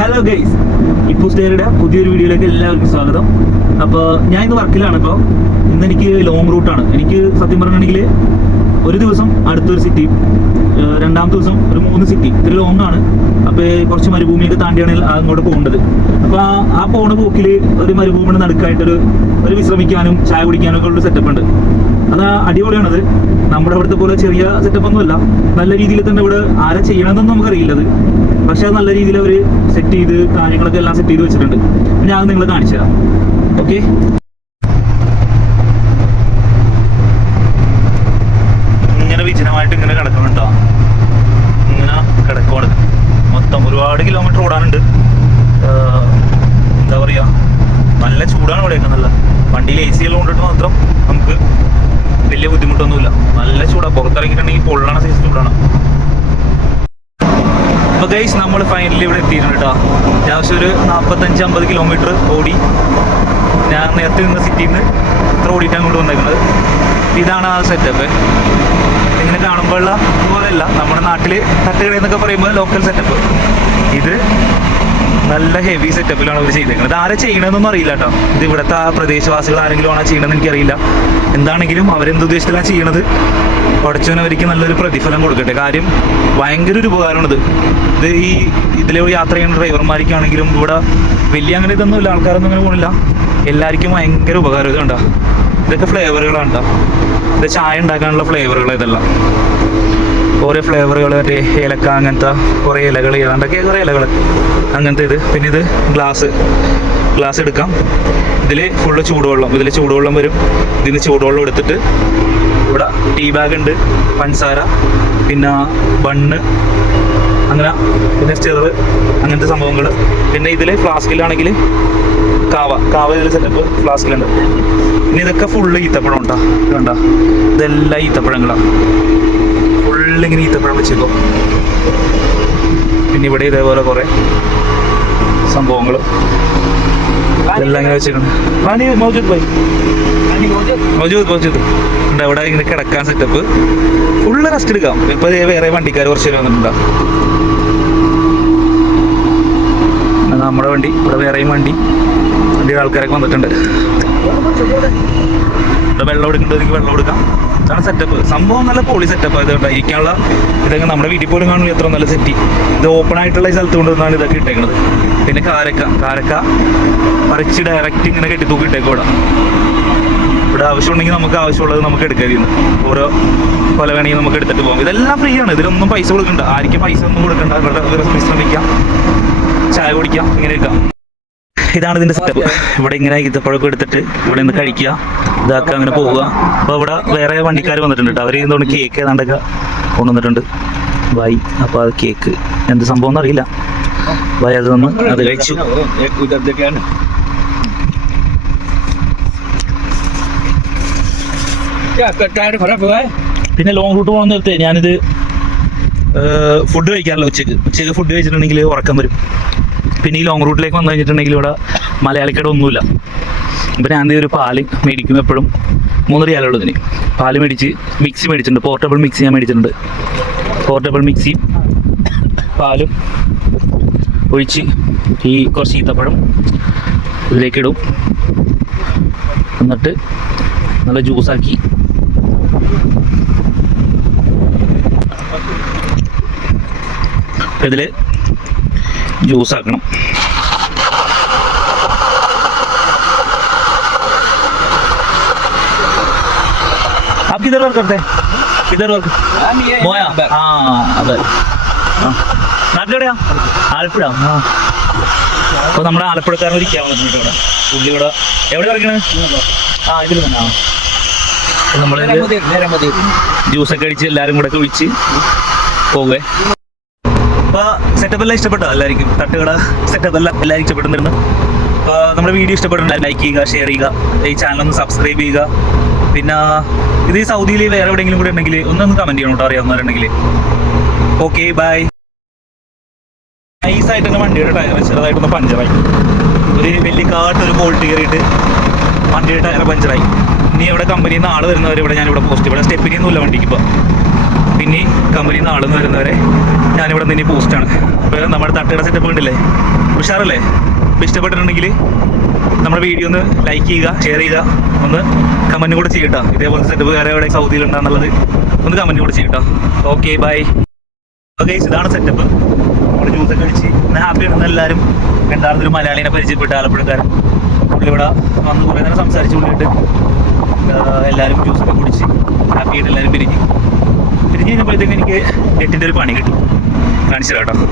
Hello guys, ഇപ്പുസ്റ്റേരുടെ പുതിയൊരു വീഡിയോയിലേക്ക് എല്ലാവർക്കും സ്വാഗതം. അപ്പോൾ ഞാൻ ഇന്ന് വർക്കിലാണ്. ഇപ്പോൾ ഇന്നെനിക്ക് ലോങ് റൂട്ടാണ്. എനിക്ക് സത്യം പറഞ്ഞിട്ടുണ്ടെങ്കിൽ ഒരു ദിവസം അടുത്തൊരു സിറ്റി, രണ്ടാമത്തെ ദിവസം ഒരു 3 സിറ്റി, ഇത്തിരി ലോങ് ആണ്. അപ്പോൾ കുറച്ച് മരുഭൂമിയൊക്കെ താണ്ടിയാണ് അങ്ങോട്ട് പോകേണ്ടത്. അപ്പോൾ ആ പോണ പോക്കിൽ ഒരു മരുഭൂമിയുടെ നടുക്കായിട്ടൊരു വിശ്രമിക്കാനും ചായ കുടിക്കാനും ഒക്കെ ഉള്ള സെറ്റപ്പ് ഉണ്ട്. അത് അടിപൊളിയാണത്. നമ്മുടെ ഇവിടുത്തെ പോലെ ചെറിയ സെറ്റപ്പ് ഒന്നുമല്ല, നല്ല രീതിയിൽ തന്നെ ഇവിടെ ആരാ ചെയ്യണമെന്നൊന്നും നമുക്കറിയില്ലത്. പക്ഷെ അത് നല്ല രീതിയിൽ അവർ സെറ്റ് ചെയ്ത് കാര്യങ്ങളൊക്കെ എല്ലാം സെറ്റ് ചെയ്ത് വെച്ചിട്ടുണ്ട്. ഞാൻ നിങ്ങളെ കാണിച്ചു തരാം. ഓക്കെ, ഇങ്ങനെ വിജനമായിട്ട് ഇങ്ങനെ കിടക്കുന്നുണ്ടോ, ഇങ്ങനെ കിടക്കുവാണ്. മൊത്തം ഒരുപാട് കിലോമീറ്റർ ഓടാനുണ്ട്. എന്താ പറയുക, നല്ല ചൂടാണ് ഇവിടെയൊക്കെ. നല്ല വണ്ടിയിൽ AC എല്ലാം കൊണ്ടിട്ട് മാത്രം നമുക്ക് വലിയ ബുദ്ധിമുട്ടൊന്നുമില്ല. നല്ല ചൂടാണ്, പുറത്തിറങ്ങിയിട്ടുണ്ടെങ്കിൽ പൊള്ളണ സൈസ് ചൂടാണ്. അപ്പോൾ ഗൈസ്, നമ്മൾ ഫൈനലി ഇവിടെ എത്തിയിട്ടുണ്ട് കേട്ടോ. അത്യാവശ്യം ഒരു 45-50 കിലോമീറ്റർ ഓടി. ഞാൻ നേരത്തെ നിന്ന സിറ്റിയിൽ നിന്ന് ഇത്ര ഓടിയിട്ടാണ് കൊണ്ട് വന്നേക്കുന്നത്. ഇതാണ് ആ സെറ്റപ്പ്. ഇങ്ങനെ കാണുമ്പോഴുള്ള പോലെയല്ല, നമ്മുടെ നാട്ടിൽ തട്ടുകടയെന്നൊക്കെ പറയുമ്പോൾ ലോക്കൽ സെറ്റപ്പ്. ഇത് നല്ല ഹെവി സെറ്റപ്പിലാണ് അവർ ചെയ്തേക്കുന്നത്. ആരെ ചെയ്യണമെന്നൊന്നും അറിയില്ല കേട്ടോ. ഇത് ഇവിടുത്തെ ആ പ്രദേശവാസികൾ ആരെങ്കിലും ആണോ ചെയ്യണമെന്ന് എനിക്കറിയില്ല. എന്താണെങ്കിലും അവരെന്തുദ്ദേശത്തിലാണ് ചെയ്യണത്, പഠിച്ചവനവർക്ക് നല്ലൊരു പ്രതിഫലം കൊടുക്കട്ടെ. കാര്യം ഭയങ്കര ഒരു ഉപകാരമാണിത്. ഇതിലെ യാത്ര ചെയ്യുന്ന ഡ്രൈവർമാർക്കാണെങ്കിലും ഇവിടെ വലിയ അങ്ങനെ ഇതൊന്നുമില്ല, ആൾക്കാരൊന്നും അങ്ങനെ പോകണില്ല. എല്ലാവർക്കും ഭയങ്കര ഉപകാരം. ഇത് കണ്ടോ, ഇതൊക്കെ ഫ്ലേവറുകളാണ് കേട്ടോ. ഇത് ചായ ഉണ്ടാക്കാനുള്ള ഫ്ലേവറുകൾ. ഇതെല്ലാം ഓരോ ഫ്ലേവറുകൾ, മറ്റേ ഏലക്ക, അങ്ങനത്തെ കുറേ ഇലകൾ, ഏതാണ്ടൊക്കെ കുറേ ഇലകൾ അങ്ങനത്തെ. ഇത് പിന്നെ ഇത് ഗ്ലാസ് എടുക്കാം. ഇതിൽ ഫുള്ള് ചൂടുവെള്ളം, ഇതിൽ ചൂടുവെള്ളം വരും. ഇതിന് ചൂടുവെള്ളം എടുത്തിട്ട് ഇവിടെ ടീ ബാഗ് ഉണ്ട്, പഞ്ചസാര, പിന്നെ ബണ്ണ്, അങ്ങനെ പിന്നെ ചെറുത്, അങ്ങനത്തെ സംഭവങ്ങൾ. പിന്നെ ഇതിൽ ഫ്ലാസ്കിലാണെങ്കിൽ കാവ ഇതിൽ സെറ്റപ്പ് ഫ്ലാസ്കിലുണ്ട്. പിന്നെ ഇതൊക്കെ ഫുള്ള് ഈത്തപ്പഴം ഉണ്ടാ, വേണ്ട ഇതെല്ലാം ഈത്തപ്പഴങ്ങളാണ്. ഫുള്ളിങ്ങനെ ഈത്തപ്പഴം വെച്ചേക്കോ. പിന്നെ ഇവിടെ ഇതേപോലെ കുറേ സംഭവങ്ങൾ ഇതെല്ലാം ഇങ്ങനെ വെച്ചിട്ടുണ്ട്. മൗജൂദ് ഉണ്ട് ഇവിടെ. ഇങ്ങനെ കിടക്കാൻ സെറ്റപ്പ്, ഫുള്ള് റെസ്റ്റ് എടുക്കാം. ഇപ്പൊ വേറെ വണ്ടിക്കാർ കുറച്ച് പേര് വന്നിട്ടുണ്ടോ. നമ്മുടെ വണ്ടി, ഇവിടെ വേറെയും വണ്ടിയുടെ ആൾക്കാരൊക്കെ വന്നിട്ടുണ്ട്. ഇവിടെ വെള്ളം എടുക്കേണ്ടതെങ്കിൽ വെള്ളം എടുക്കാം. ഇതാണ് സെറ്റപ്പ്. സംഭവം നല്ല പൊളി സെറ്റപ്പ്. അതുകൊണ്ട് ഇരിക്കാനുള്ള ഇതൊക്കെ നമ്മുടെ വീട്ടിൽ പോലും കാണുമ്പോൾ എത്ര നല്ല സെറ്റി. ഇത് ഓപ്പൺ ആയിട്ടുള്ള ഈ സ്ഥലത്ത് കൊണ്ടുവന്നാണ് ഇതൊക്കെ ഇട്ടേക്കുന്നത്. പിന്നെ കാരക്ക പറിച്ച് ഡയറക്റ്റ് ഇങ്ങനെ കെട്ടിത്തൂക്കി ഇട്ടേക്കും. ഇവിടെ ആവശ്യമുണ്ടെങ്കിൽ നമുക്ക് ആവശ്യമുള്ളത് നമുക്ക് എടുക്കാതിരുന്നു. ഓരോ കൊല വേണമെങ്കിൽ നമുക്ക് എടുത്തിട്ട് പോകും. ഇതെല്ലാം ഫ്രീ ആണ്, ഇതിലൊന്നും പൈസ കൊടുക്കണ്ട. ആർക്കും പൈസ ഒന്നും കൊടുക്കണ്ട. ഇവിടെ വിശ്രമിക്കാം, ചായ കുടിക്കാം, ഇങ്ങനെ ഇരിക്കാം. ഇതാണ് ഇതിൻ്റെ സെറ്റപ്പ്. ഇവിടെ ഇങ്ങനെ ഈത്തപ്പഴമൊക്കെ എടുത്തിട്ട് ഇവിടെ നിന്ന് കഴിക്കുക, ഇതാക്കുക, അങ്ങനെ പോവുക. അപ്പോൾ ഇവിടെ വേറെ വണ്ടിക്കാർ വന്നിട്ടുണ്ട് കേട്ടോ. അവർ എന്തുകൊണ്ട് കേക്ക് ഏതാണ്ടൊക്കെ കൊണ്ടുവന്നിട്ടുണ്ട്. ബൈ. അപ്പോൾ അത് കേക്ക് എന്ത് സംഭവം എന്നറിയില്ല. ബൈ. അത് വന്ന് അത് കഴിച്ചു. പിന്നെ ലോങ് റൂട്ട് പോകുന്ന നേരത്തെ ഞാനിത് ഫുഡ് കഴിക്കാറില്ല. ഉച്ചയ്ക്ക് ഫുഡ് കഴിച്ചിട്ടുണ്ടെങ്കിൽ ഉറക്കം വരും. പിന്നെ ഈ ലോങ് റൂട്ടിലേക്ക് വന്നു കഴിഞ്ഞിട്ടുണ്ടെങ്കിൽ ഇവിടെ മലയാളിക്കട ഒന്നുമില്ല. ഇപ്പം ഞാൻ ഒരു പാല് മേടിക്കും എപ്പോഴും. 3 റിയാലുള്ളൂ ഇതിന്. പാല് മേടിച്ച് മിക്സി മേടിച്ചിട്ടുണ്ട്, പോർട്ടബിൾ മിക്സി ഞാൻ മേടിച്ചിട്ടുണ്ട്. പോർട്ടബിൾ മിക്സി, പാലും ഒഴിച്ച് ഈ കുറച്ച് ഈത്തപ്പഴം ഇതിലേക്കിടും. എന്നിട്ട് നല്ല ജ്യൂസാക്കി ഇതിൽ ജ്യൂസാക്കണം. आप किधर वर्क करते हैं? किधर वर्क? मोया. അതെ, നാട്ടിലെവിടെയാ? ആലപ്പുഴ. അപ്പോൾ നമ്മുടെ ആലപ്പുഴക്കാരൻ ഇരിക്കാൻ വന്നിട്ടുണ്ട് ഇവിടെ. പുള്ളി ഇവിടെ എവിടെ വർക്കണേ? ഇതിൽ തന്നെ. അപ്പോൾ നമ്മൾ ജ്യൂസൊക്കെ അടിച്ച് എല്ലാവരും കൂടെ ഒക്കെ ഒഴിച്ച് പോവേ. അപ്പോൾ സെറ്റപ്പ് എല്ലാം ഇഷ്ടപ്പെട്ടോ എല്ലാവർക്കും? തട്ടുകട സെറ്റപ്പ് എല്ലാം എല്ലാവരും ഇഷ്ടപ്പെടുന്നുണ്ട്. അപ്പോൾ നമ്മുടെ വീഡിയോ ഇഷ്ടപ്പെടുന്നുണ്ട് ലൈക്ക് ചെയ്യുക, ഷെയർ ചെയ്യുക, ഈ ചാനലൊന്ന് സബ്സ്ക്രൈബ് ചെയ്യുക. പിന്നെ ഇത് ഈ സൗദിയിൽ വേറെ എവിടെയെങ്കിലും കൂടെ ഉണ്ടെങ്കിൽ ഒന്നൊന്ന് കമൻറ്റ് ചെയ്യണം കേട്ടോ, അറിയാവുന്നവരുണ്ടെങ്കിൽ. Okay, by. നൈസായിട്ട് തന്നെ വണ്ടിയുടെ ടയർ ചെറുതായിട്ടൊന്ന് പഞ്ചറായി. ഒരു വലിയ കാട്ടൊരു ബോൾട്ട് കയറിയിട്ട് വണ്ടിയുടെ ടയർ പഞ്ചറായി. ഇനി ഇവിടെ കമ്പനിയിൽ നിന്ന് ആൾ വരുന്നവർ ഇവിടെ ഞാനിവിടെ പോസ്റ്റ്, ഇവിടെ സ്റ്റെപ്പിനൊന്നുമില്ല വണ്ടിക്ക് ഇപ്പോൾ. പിന്നെ ഇനി കമ്പനിയിൽ നിന്ന് ആളെന്ന് വരുന്നവരെ ഞാനിവിടെ നിന്ന് ഇനി പോസ്റ്റാണ്. ഇപ്പോൾ നമ്മുടെ തട്ടുകട സെറ്റപ്പ് ഉണ്ടല്ലേ, ഉഷാറല്ലേ? ഇപ്പോൾ ഇഷ്ടപ്പെട്ടിട്ടുണ്ടെങ്കിൽ നമ്മുടെ വീഡിയോ ഒന്ന് ലൈക്ക് ചെയ്യുക, ഷെയർ ചെയ്യുക, ഒന്ന് കമൻറ്റും കൂടെ ചെയ്യട്ടോ. ഇതേപോലെ സെറ്റപ്പ് വേറെ എവിടെ സൗദിയിലുണ്ടാകുന്നുള്ളത് ഒന്ന് കമൻറ്റും കൂടെ ചെയ്യട്ടോ. Okay bye. ഓക്കെ, ഇതാണ് സെറ്റപ്പ്. നമ്മൾ ജ്യൂസൊക്കെ കഴിച്ച് ഹാപ്പിയാണ് എല്ലാവരും. രണ്ടാമതൊരു മലയാളിനെ പരിചയപ്പെട്ട ആലപ്പുഴക്കാരൻ. പുള്ളിവിടെ വന്ന് കുറേ നേരം സംസാരിച്ചു കൊണ്ടിട്ട് എല്ലാവരും ജ്യൂസൊക്കെ കുടിച്ച് ഹാപ്പിയായിട്ട് എല്ലാവരും പിരിഞ്ഞ് കഴിഞ്ഞപ്പോഴത്തേക്ക് എനിക്ക് നെറ്റിൻ്റെ ഒരു പണി കിട്ടി. കാണിച്ചു തരാം കേട്ടോ.